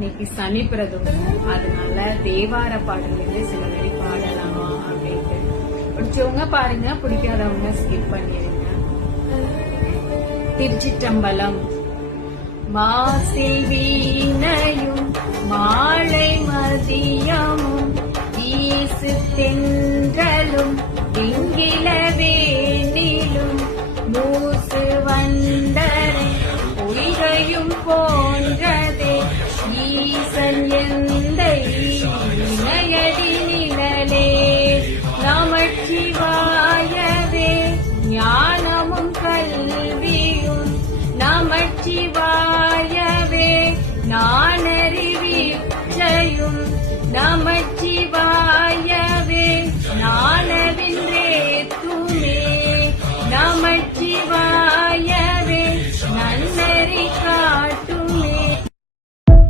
இன்னைக்கு சனி பிரதோஷம், அதனால தேவார பாடல்ல சில வரி பாடலாமா அப்படின்ட்டு. பிடிச்சவங்க பாருங்க, பிடிக்காதவங்க ஸ்கிப் பண்ணிடுங்க. திருச்சிற்றம்பலம். மாசில் வீணையும் மாலை மதியமும் வீசு தென்றலும் திங்கில வேணிலும் மூசு வந்தரை பொய்கையும் போன்றதே ஈசன் எந்த இணையடி நிழலே நமச்சிவாயவே ஞானமும் கல்வியும் நமச்சிவாயவே நானறிவிச்சையும் நமச்சிவாயவே